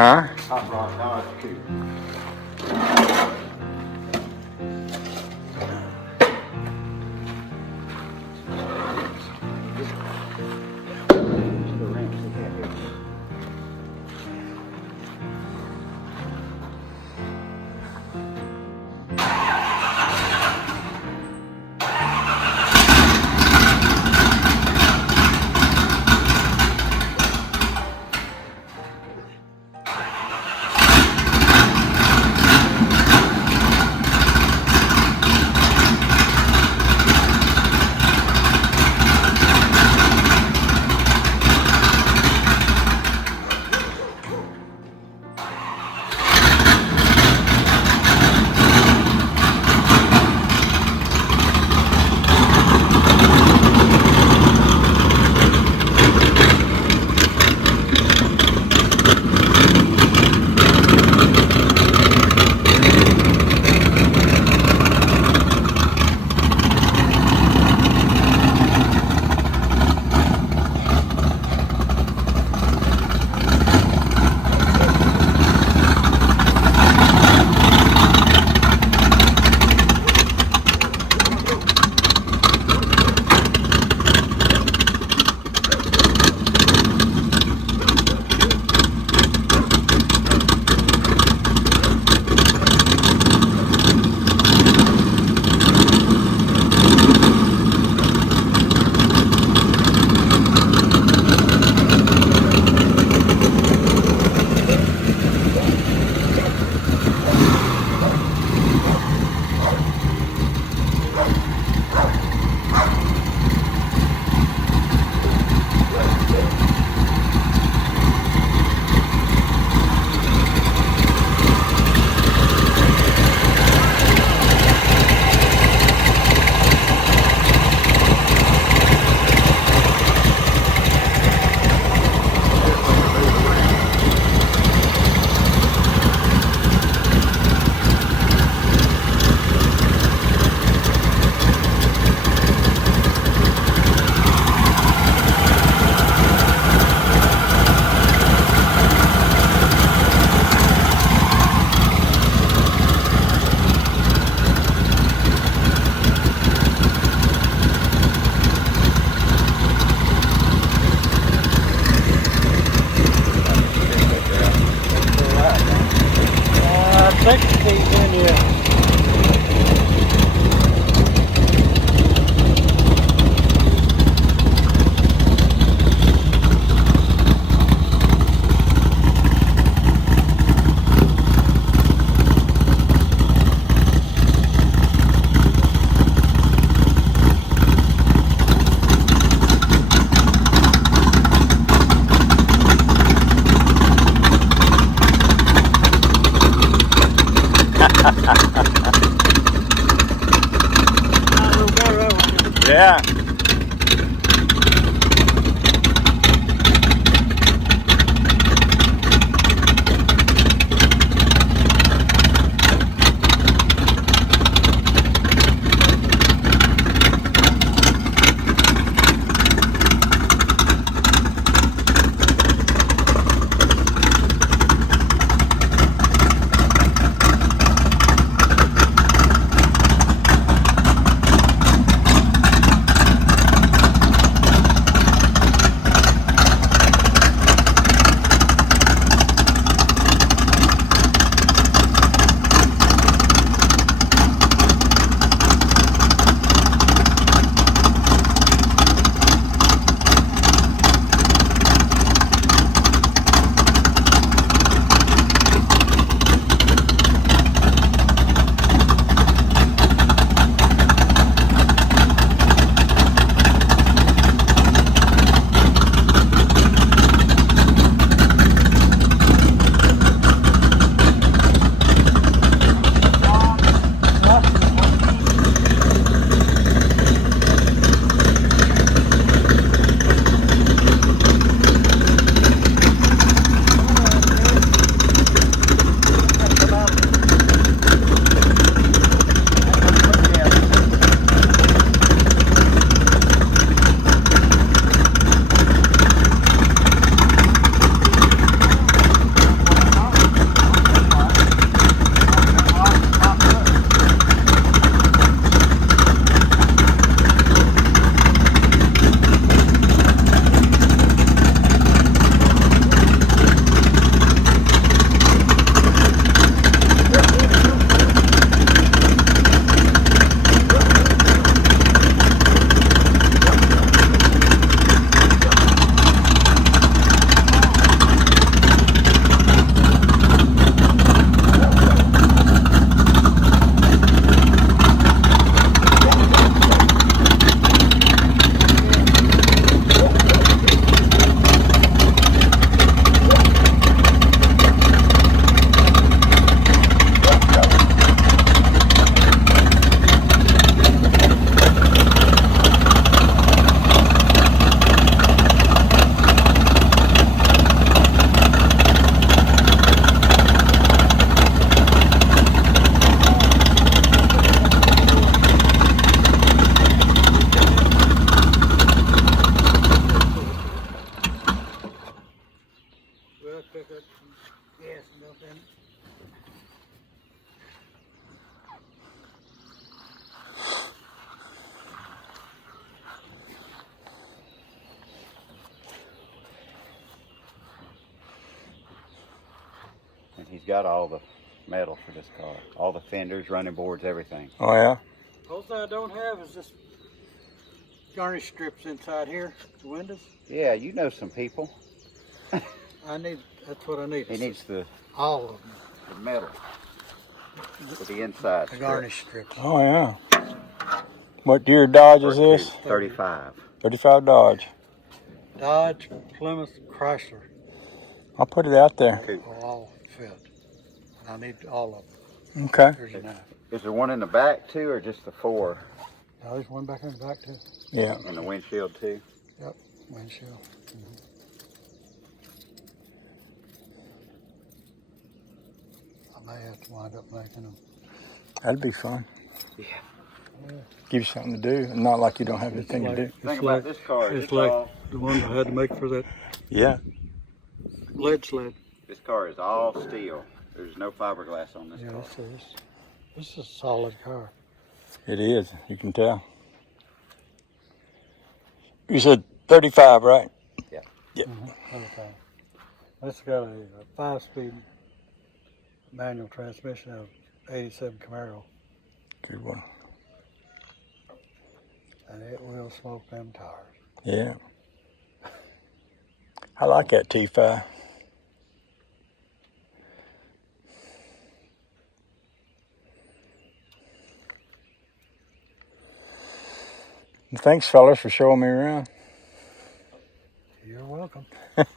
Huh? Hot rod Dodge coupe. The ramps, they can't do it. Yeah. He's got all the metal for this car. All the fenders, running boards, everything. Oh, yeah? The only thing I don't have is this garnish strips inside here, the windows. Yeah, you know some people. That's what I need. He needs all of them. the metal for the inside. The garnish strips. Oh, yeah. What year Dodge is Coupe, this? 35. 35 Dodge. Dodge, Plymouth, Chrysler. I'll put it out there. Coupe. Will all fit. I need all of them. Okay. There's enough. Is there one in the back too, or just the 4? Now there's one back in the back too. Yeah. And the windshield too? Yep, windshield. I may have to wind up making them. That'd be fun. Yeah. Give you something to do. Not like you don't have anything to do. The thing about this car is It's like the one I had to make for that Yeah. lead sled. this car is all steel. There's no fiberglass on this Yeah, car. this is a solid car. It is. You can tell. You said 35, right? Yeah. Yeah. Okay. It's got a 5-speed manual transmission of 87 Camaro, Good one. and it will smoke them tires. Yeah. I like that T5. Thanks, fellas, for showing me around. You're welcome. Randy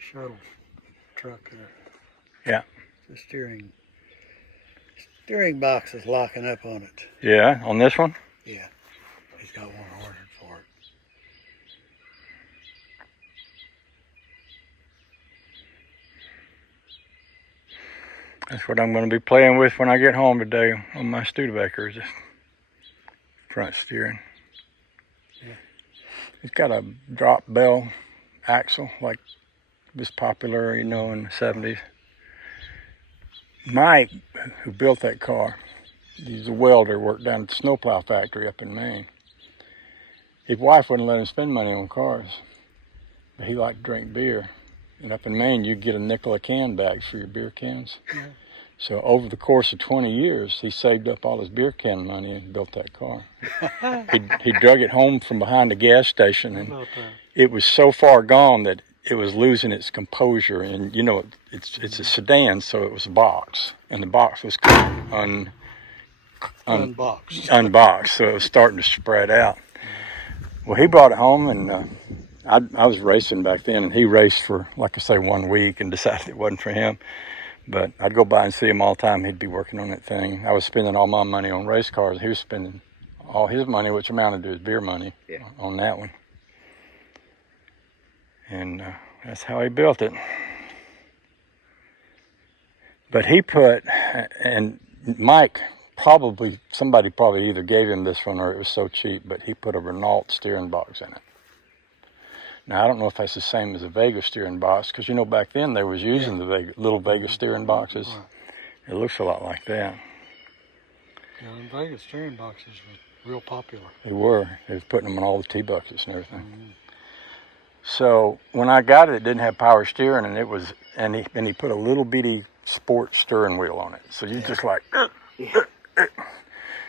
Shuttle's truck there. Yeah. The steering box is locking up on it. Yeah, on this one? Yeah. He's got one ordered for it. That's what I'm going to be playing with when I get home today on my Studebaker, is this front steering. Yeah. It's got a drop bell axle like was popular, in the 70s. Mike, who built that car, he's a welder, worked down at the snowplow factory up in Maine. His wife wouldn't let him spend money on cars, but he liked to drink beer. And up in Maine, you get a nickel a can back for your beer cans. Yeah. So over the course of 20 years, he saved up all his beer can money and built that car. he drug it home from behind the gas station, and it was so far gone that it was losing its composure. And it's a sedan, so it was a box, and the box was unboxed, so it was starting to spread out. Well, he brought it home, and I was racing back then, and he raced for, like I say, 1 week and decided it wasn't for him. But I'd go by and see him all the time. He'd be working on that thing. I was spending all my money on race cars. He was spending all his money, which amounted to his beer money, on that one. And that's how he built it. But he put, and Mike, somebody probably either gave him this one or it was so cheap, but he put a Renault steering box in it. Now, I don't know if that's the same as a Vega steering box, because, back then they was using the little Vega steering boxes. Right. It looks a lot like that. Yeah, the Vega steering boxes were real popular. They were. They was putting them in all the T-buckets and everything. Mm-hmm. So when I got it, it didn't have power steering, and he put a little bitty sport steering wheel on it. So you just like.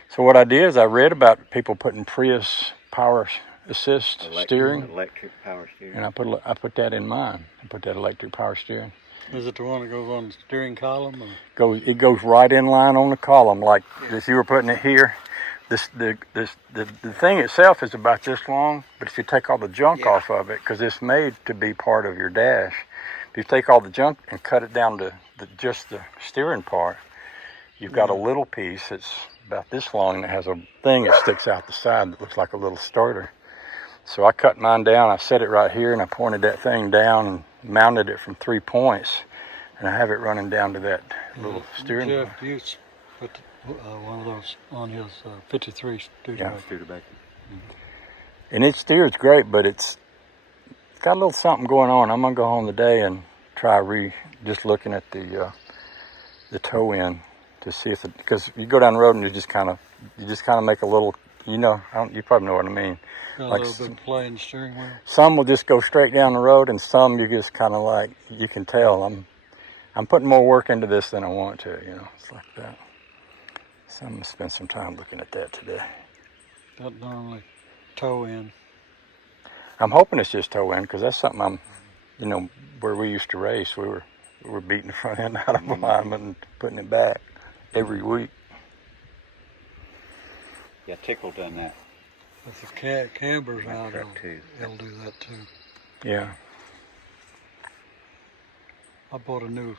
So what I did is I read about people putting Prius power assist steering. Electric power steering. And I put that in mine. I put that electric power steering. Is it the one that goes on the steering column? Or? It goes right in line on the column, like if you were putting it here. The thing itself is about this long, but if you take all the junk off of it, because it's made to be part of your dash, if you take all the junk and cut it down to just the steering part, you've got a little piece that's about this long that has a thing that sticks out the side that looks like a little starter. So I cut mine down, I set it right here, and I pointed that thing down and mounted it from 3 points, and I have it running down to that little steering wheel. Jeff Butts put one of those on his 53 Studebaker. Yeah, Studebaker. And it steers great, but it's got a little something going on. I'm gonna go home today and try just looking at the toe end to see if because you go down the road and you just kind of make a little You know, you probably know what I mean. Got Like a little bit of play in the steering wheel. some will just go straight down the road, and some you just kind of like, you can tell I'm putting more work into this than I want to. You know, it's like that. So I'm gonna spend some time looking at that today. Got normally toe in. I'm hoping it's just toe in because that's something you know, where we used to race, we were beating the front end out of alignment and putting it back every week. Yeah, Tickle done that. With the cambers out, truck too. it'll do that too. Yeah. I bought a new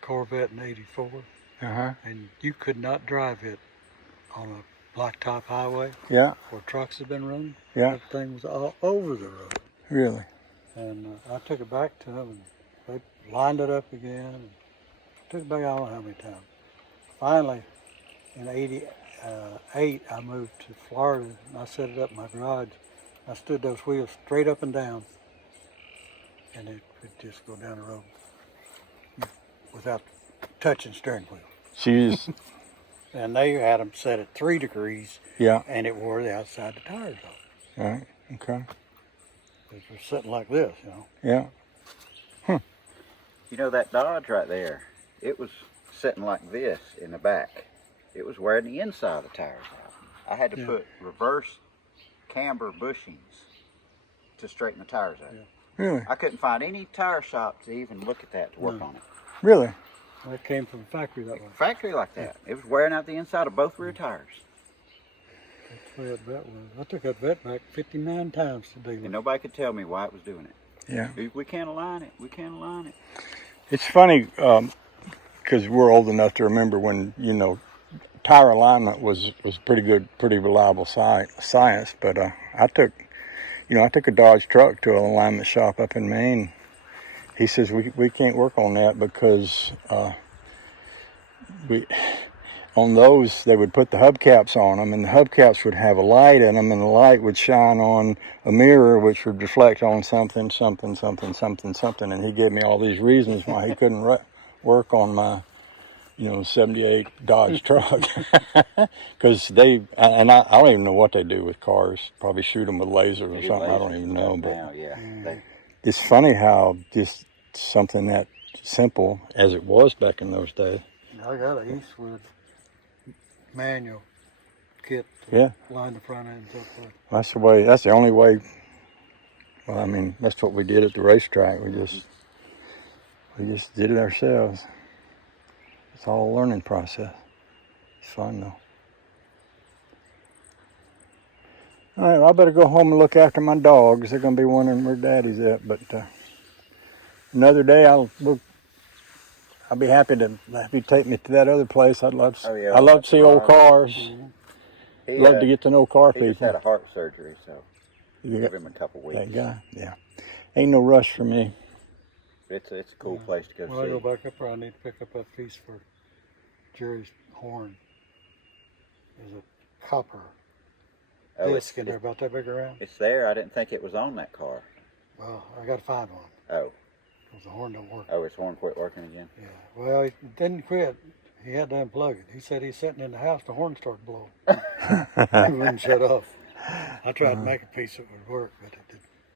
Corvette in '84, Uh-huh. and you could not drive it on a blacktop highway Yeah. where trucks have been running. Yeah. That thing was all over the road. Really? And I took it back to them, and they lined it up again. And took it back, I don't know how many times. Finally, in '88, I moved to Florida, and I set it up in my garage. I stood those wheels straight up and down, and it would just go down the road without touching steering wheel. She's, And they had them set at 3 degrees, yeah. and it wore the outside the tires off. All right. Okay. It was sitting like this, you know. Yeah. You know that Dodge right there? It was sitting like this in the back. It was wearing the inside of the tires out. I had to Yeah. put reverse camber bushings to straighten the tires out. Yeah. Really? I couldn't find any tire shop to even look at that to work No. on it. Really? That came from the factory that way. Factory like that. It was wearing out the inside of both rear tires. That's the way that vet was. I took that vet back 59 times to dealer. And nobody could tell me why it was doing it. Yeah. We can't align it. We can't align it. It's funny because we're old enough to remember when, you know, tire alignment was pretty good, pretty reliable science. But I took a Dodge truck to an alignment shop up in Maine. He says we can't work on that because on those they would put the hubcaps on them, and the hubcaps would have a light in them, and the light would shine on a mirror, which would reflect on something, and he gave me all these reasons why he couldn't work on my, you know, 78 Dodge truck. Because I don't even know what they do with cars. Probably shoot them with lasers or something. I don't even know. But Now, yeah. it's funny how just something that simple as it was back in those days. I got an Eastwood manual kit to Yeah. line the front ends up with. That's the way. That's the only way. Well, I mean, that's what we did at the racetrack. We just did it ourselves. It's all a learning process. It's fun though. All right, well, I better go home and look after my dogs. They're gonna be wondering where Daddy's at. But another day, I'll be happy to have you take me to that other place. I'd love. Oh, yeah, I love to see old cars. He, Love to get to know car He just people. had a heart surgery, so You give got him a couple weeks. that guy, yeah. Ain't no rush for me. It's a cool place to go When I see. go back up there, I need to pick up that piece for Jerry's horn. There's a copper Oh, disc in there about that big around. It's there. I didn't think it was on that car. Well, I got to find one Oh, because the horn don't work. his horn quit working again. Yeah. Well, he didn't quit. He had to unplug it. He said he's sitting in the house, the horn started blowing. He wouldn't shut off. I tried to make a piece that would work, but